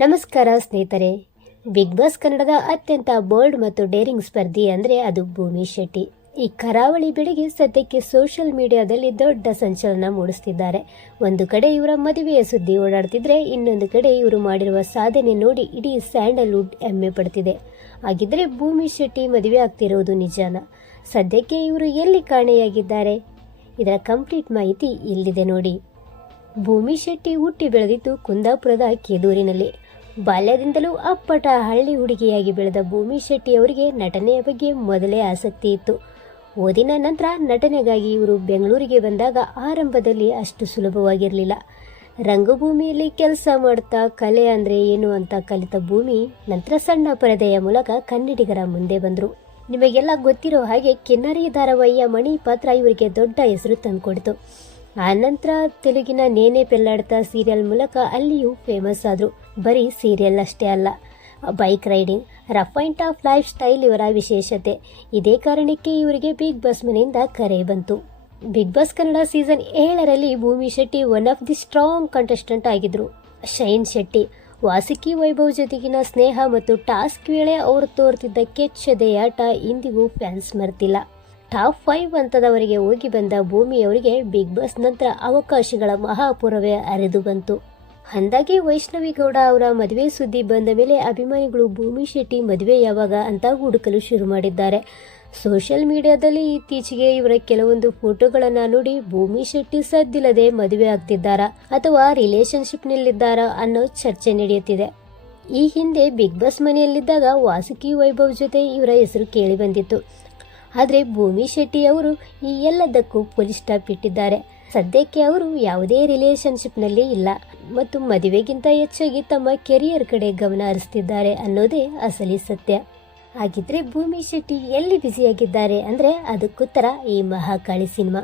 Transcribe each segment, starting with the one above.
ನಮಸ್ಕಾರ ಸ್ನೇಹಿತರೆ. Big boss ಕನ್ನಡದ ಅತ್ಯಂತ ಬೋಲ್ಡ್ ಮತ್ತು ಡೇರಿಂಗ್ ಸ್ಪರ್ಧಿ ಅಂದರೆ ಅದು ಭೂಮಿ ಶೆಟ್ಟಿ. ಈ ಕರಾವಳಿ ಬೆಳೆಗೆ ಸದ್ಯಕ್ಕೆ ಸೋಷಿಯಲ್ ಮೀಡಿಯಾದಲ್ಲಿ ದೊಡ್ಡ ಸಂಚಲನ ಮೂಡಿಸ್ತಿದ್ದಾರೆ. ಒಂದು ಕಡೆ ಇವರ ಮದುವೆಯ ಸುದ್ದಿ ಓಡಾಡ್ತಿದ್ರೆ, ಇನ್ನೊಂದು ಕಡೆ ಇವರು ಮಾಡಿರುವ ಸಾಧನೆ ನೋಡಿ ಇಡೀ ಸ್ಯಾಂಡಲ್ವುಡ್ ಹೆಮ್ಮೆ ಪಡ್ತಿದೆ. ಹಾಗಿದ್ರೆ ಭೂಮಿ ಶೆಟ್ಟಿ ಮದುವೆ ಆಗ್ತಿರೋದು ನಿಜಾನ? ಸದ್ಯಕ್ಕೆ ಇವರು ಎಲ್ಲಿ ಕಾಣೆಯಾಗಿದ್ದಾರೆ? ಇದರ ಕಂಪ್ಲೀಟ್ ಮಾಹಿತಿ ಇಲ್ಲಿದೆ ನೋಡಿ. ಭೂಮಿ ಶೆಟ್ಟಿ ಹುಟ್ಟಿ ಬೆಳೆದಿದ್ದು ಕುಂದಾಪುರದ ಕೇದೂರಿನಲ್ಲಿ. ಬಾಲ್ಯದಿಂದಲೂ ಅಪ್ಪಟ ಹಳ್ಳಿ ಹುಡುಗಿಯಾಗಿ ಬೆಳೆದ ಭೂಮಿ ಶೆಟ್ಟಿ ಅವರಿಗೆ ನಟನೆಯ ಬಗ್ಗೆ ಮೊದಲೇ ಆಸಕ್ತಿ ಇತ್ತು. ಓದಿನ ನಂತರ ನಟನೆಗಾಗಿ ಇವರು ಬೆಂಗಳೂರಿಗೆ ಬಂದಾಗ ಆರಂಭದಲ್ಲಿ ಅಷ್ಟು ಸುಲಭವಾಗಿರಲಿಲ್ಲ. ರಂಗಭೂಮಿಯಲ್ಲಿ ಕೆಲಸ ಮಾಡ್ತಾ ಕಲೆ ಅಂದರೆ ಏನು ಅಂತ ಕಲಿತ ಭೂಮಿ ನಂತರ ಸಣ್ಣ ಪರದೆಯ ಮೂಲಕ ಕನ್ನಡಿಗರ ಮುಂದೆ ಬಂದರು. ನಿಮಗೆಲ್ಲ ಗೊತ್ತಿರೋ ಹಾಗೆ ಕಿನ್ನರಿ ಧಾರಾವಾಹಿಯ ಮಣಿ ಪಾತ್ರ ಇವರಿಗೆ ದೊಡ್ಡ ಹೆಸರು ತಂದುಕೊಡ್ತು. ಆನಂತರ ತೆಲುಗಿನ ನೇನೆ ಪೆಲ್ಲಾಡ್ತಾ ಸೀರಿಯಲ್ ಮೂಲಕ ಅಲ್ಲಿಯೂ ಫೇಮಸ್ ಆದರು. ಬರೀ ಸೀರಿಯಲ್ ಅಷ್ಟೇ ಅಲ್ಲ, bike riding, rough and tough life style ಇವರ ವಿಶೇಷತೆ. ಇದೇ ಕಾರಣಕ್ಕೆ ಇವರಿಗೆ ಬಿಗ್ ಬಾಸ್ ಮನೆಯಿಂದ ಕರೆ ಬಂತು. ಬಿಗ್ ಬಾಸ್ ಕನ್ನಡ ಸೀಸನ್ 7ರಲ್ಲಿ ಭೂಮಿ Shetty one of the strong contestant ಆಗಿದ್ರು. ಶೈನ್ ಶೆಟ್ಟಿ, ವಾಸುಕಿ ವೈಭವ್ ಜೊತೆಗಿನ ಸ್ನೇಹ ಮತ್ತು ಟಾಸ್ಕ್ ವೇಳೆ ಅವರು ತೋರ್ತಿದ್ದ ಕೆಚ್ಚದೆಯಾಟ ಇಂದಿಗೂ ಫ್ಯಾನ್ಸ್ ಮರೆತಿಲ್ಲ. ಟಾಪ್ 5 ಹಂತದವರೆಗೆ ಹೋಗಿ ಬಂದ ಭೂಮಿ ಅವರಿಗೆ ಬಿಗ್ ಬಾಸ್ ನಂತರ ಅವಕಾಶಗಳ ಮಹಾಪೂರವೇ ಹರಿದು ಬಂತು. ಅಂದಾಗೆ ವೈಷ್ಣವಿ ಗೌಡ ಅವರ ಮದುವೆ ಸುದ್ದಿ ಬಂದ ಮೇಲೆ ಅಭಿಮಾನಿಗಳು ಭೂಮಿ ಶೆಟ್ಟಿ ಮದುವೆ ಯಾವಾಗ ಅಂತ ಹುಡುಕಲು ಶುರು ಮಾಡಿದ್ದಾರೆ. ಸೋಷಿಯಲ್ ಮೀಡಿಯಾದಲ್ಲಿ ಇತ್ತೀಚೆಗೆ ಇವರ ಕೆಲವೊಂದು ಫೋಟೋಗಳನ್ನು ನೋಡಿ ಭೂಮಿ ಶೆಟ್ಟಿ ಸದ್ದಿಲ್ಲದೆ ಮದುವೆ ಆಗ್ತಿದ್ದಾರಾ ಅಥವಾ ರಿಲೇಶನ್ಶಿಪ್ನಲ್ಲಿದ್ದಾರಾ ಅನ್ನೋ ಚರ್ಚೆ ನಡೆಯುತ್ತಿದೆ. ಈ ಹಿಂದೆ ಬಿಗ್ ಬಾಸ್ ಮನೆಯಲ್ಲಿದ್ದಾಗ ವಾಸುಕಿ ವೈಭವ್ ಜೊತೆ ಇವರ ಹೆಸರು ಕೇಳಿ ಬಂದಿತ್ತು. ಆದರೆ ಭೂಮಿ ಶೆಟ್ಟಿ ಅವರು ಈ ಎಲ್ಲದಕ್ಕೂ ಫುಲ್ ಸ್ಟಾಪ್ ಇಟ್ಟಿದ್ದಾರೆ. ಸದ್ಯಕ್ಕೆ ಅವರು ಯಾವುದೇ ರಿಲೇಶನ್ಶಿಪ್ನಲ್ಲಿ ಇಲ್ಲ ಮತ್ತು ಮದುವೆಗಿಂತ ಹೆಚ್ಚಾಗಿ ತಮ್ಮ ಕೆರಿಯರ್ ಕಡೆ ಗಮನ ಹರಿಸ್ತಿದ್ದಾರೆ ಅನ್ನೋದೇ ಅಸಲಿ ಸತ್ಯ. ಹಾಗಿದ್ರೆ ಭೂಮಿ ಶೆಟ್ಟಿ ಎಲ್ಲಿ ಬ್ಯುಸಿಯಾಗಿದ್ದಾರೆ ಅಂದರೆ ಅದಕ್ಕುತ್ತರ ಈ ಮಹಾಕಾಳಿ ಸಿನಿಮಾ.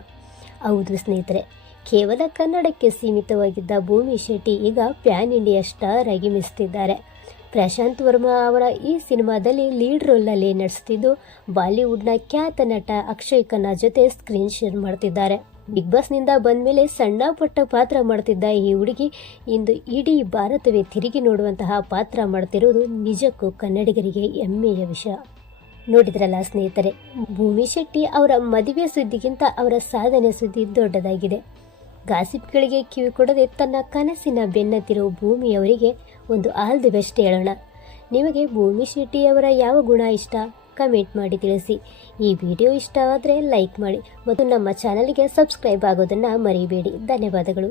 ಹೌದು ಸ್ನೇಹಿತರೆ, ಕೇವಲ ಕನ್ನಡಕ್ಕೆ ಸೀಮಿತವಾಗಿದ್ದ ಭೂಮಿ ಶೆಟ್ಟಿ ಈಗ ಪ್ಯಾನ್ ಇಂಡಿಯಾ ಸ್ಟಾರ್ ಆಗಿ ಮಿಸ್ತಿದ್ದಾರೆ. ಪ್ರಶಾಂತ್ ವರ್ಮಾ ಅವರ ಈ ಸಿನಿಮಾದಲ್ಲಿ ಲೀಡ್ ರೋಲ್ನಲ್ಲಿ ನಟಿಸುತ್ತಿದ್ದು, ಬಾಲಿವುಡ್ನ ಖ್ಯಾತ ನಟ ಅಕ್ಷಯ್ ಖನ್ನಾ ಜೊತೆ ಸ್ಕ್ರೀನ್ ಶೇರ್ ಮಾಡ್ತಿದ್ದಾರೆ. ಬಿಗ್ ಬಾಸ್ನಿಂದ ಬಂದ ಮೇಲೆ ಸಣ್ಣ ಪುಟ್ಟ ಪಾತ್ರ ಮಾಡ್ತಿದ್ದ ಈ ಹುಡುಗಿ ಇಂದು ಇಡೀ ಭಾರತವೇ ತಿರುಗಿ ನೋಡುವಂತಹ ಪಾತ್ರ ಮಾಡ್ತಿರೋದು ನಿಜಕ್ಕೂ ಕನ್ನಡಿಗರಿಗೆ ಹೆಮ್ಮೆಯ ವಿಷಯ. ನೋಡಿದ್ರಲ್ಲ ಸ್ನೇಹಿತರೆ, ಭೂಮಿ ಶೆಟ್ಟಿ ಅವರ ಮದುವೆ ಸುದ್ದಿಗಿಂತ ಅವರ ಸಾಧನೆ ಸುದ್ದಿ ದೊಡ್ಡದಾಗಿದೆ. ಗಾಸಿಪ್ಗಳಿಗೆ ಕಿವಿ ಕೊಡದೆ ತನ್ನ ಕನಸಿನ ಬೆನ್ನತ್ತಿರೋ ಭೂಮಿ ಅವರಿಗೆ ಒಂದು ಆಲ್ ದಿ ಬೆಸ್ಟ್ ಹೇಳೋಣ. ನಿಮಗೆ ಭೂಮಿ ಶೆಟ್ಟಿ ಅವರ ಯಾವ ಗುಣ ಇಷ್ಟ? ಕಮೆಂಟ್ ಮಾಡಿ ತಿಳಿಸಿ. ಈ ವಿಡಿಯೋ ಇಷ್ಟ ಆದರೆ ಲೈಕ್ ಮಾಡಿ ಮತ್ತು ನಮ್ಮ ಚಾನಲ್ಗೆ ಸಬ್ಸ್ಕ್ರೈಬ್ ಆಗೋದನ್ನು ಮರಿಬೇಡಿ. ಧನ್ಯವಾದಗಳು.